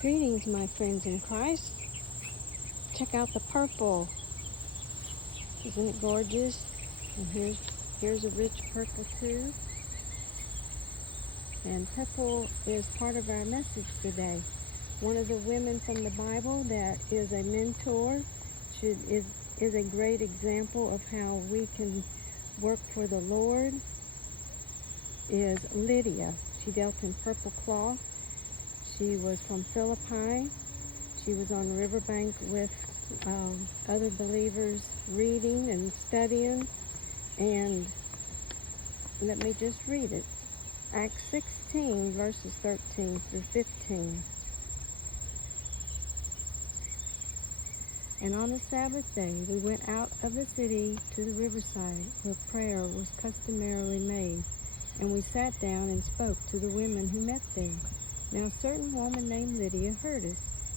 Greetings, my friends in Christ. Check out the purple. Isn't it gorgeous? And here's a rich purple too. And purple is part of our message today. One of the women from the Bible that is a mentor is a great example of how we can work for the Lord is Lydia. She dealt in purple cloth. She was from Philippi. She was on the riverbank with other believers reading and studying. And let me just read it. Acts 16, verses 13 through 15. And on the Sabbath day, we went out of the city to the riverside, where prayer was customarily made. And we sat down and spoke to the women who met there. Now a certain woman named Lydia heard us.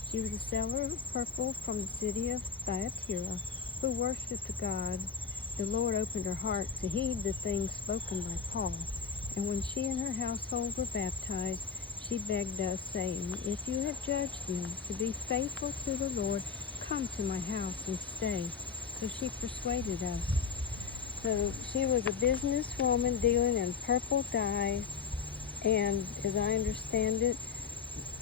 She was a seller of purple from the city of Thyatira, who worshipped God. The Lord opened her heart to heed the things spoken by Paul. And when she and her household were baptized, she begged us, saying, "If you have judged me to be faithful to the Lord, come to my house and stay." So she persuaded us. So she was a businesswoman dealing in purple dye, and as I understand it,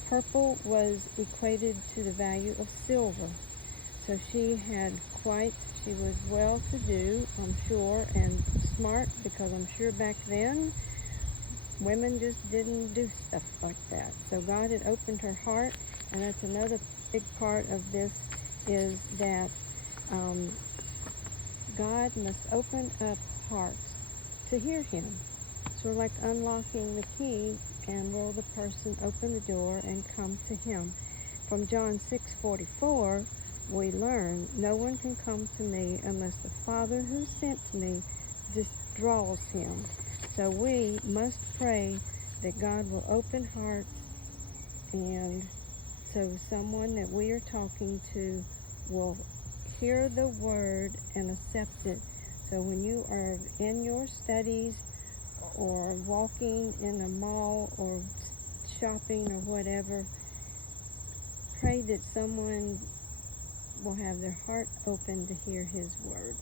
purple was equated to the value of silver. So she was well-to-do, I'm sure, and smart, because I'm sure back then women just didn't do stuff like that. So God had opened her heart, and that's another big part of this, is that God must open up hearts to hear him. Sort of like unlocking the key, and will the person open the door and come to him. From John 6:44, we learn, "No one can come to me unless the Father who sent me just draws him." So we must pray that God will open hearts, and so someone that we are talking to will hear the word and accept it. So when you are in your studies or walking in a mall or shopping or whatever, pray that someone will have their heart open to hear his word.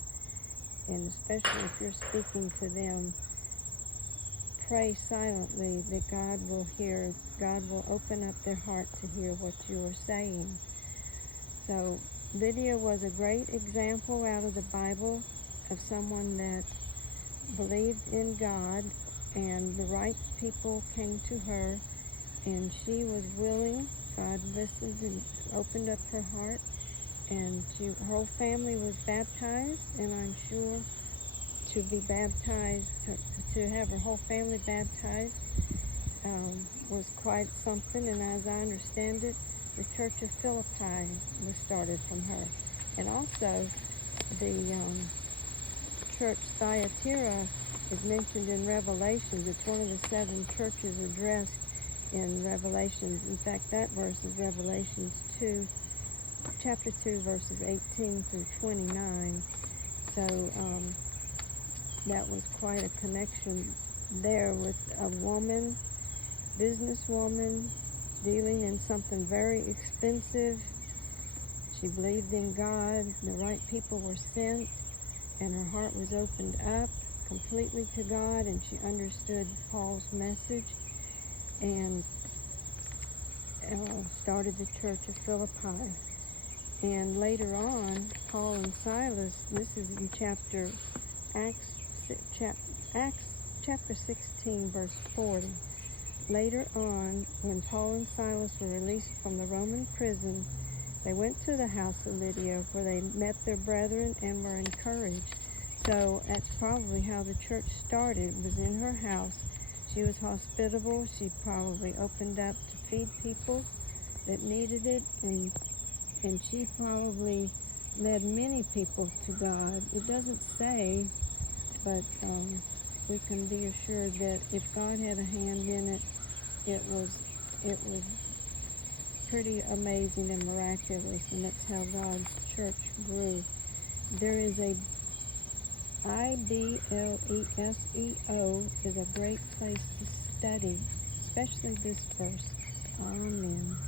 And especially if you're speaking to them, pray silently that God will open up their heart to hear what you are saying. So Lydia was a great example out of the Bible of someone that believed in God, and the right people came to her, and she was willing. God listened and opened up her heart, and her whole family was baptized. And I'm sure to be baptized, to have her whole family baptized was quite something. And as I understand it, the Church of Philippi was started from her. And also the church Thyatira is mentioned in Revelations. It's one of the 7 churches addressed in Revelations. In fact, that verse is Revelations 2, chapter 2, verses 18 through 29. So that was quite a connection there with a woman, businesswoman, dealing in something very expensive. She believed in God. The right people were sent, and her heart was opened up completely to God, and she understood Paul's message, and started the Church of Philippi. And later on, Paul and Silas, this is in Acts chapter 16, verse 40. Later on, when Paul and Silas were released from the Roman prison, they went to the house of Lydia, where they met their brethren and were encouraged. So that's probably how the church started, was in her house. She was hospitable. She probably opened up to feed people that needed it, and she probably led many people to God. It doesn't say, but we can be assured that if God had a hand in it, it was pretty amazing and miraculous, and that's how God's church grew. There is a IBLESEO is a great place to study, especially this verse. Amen.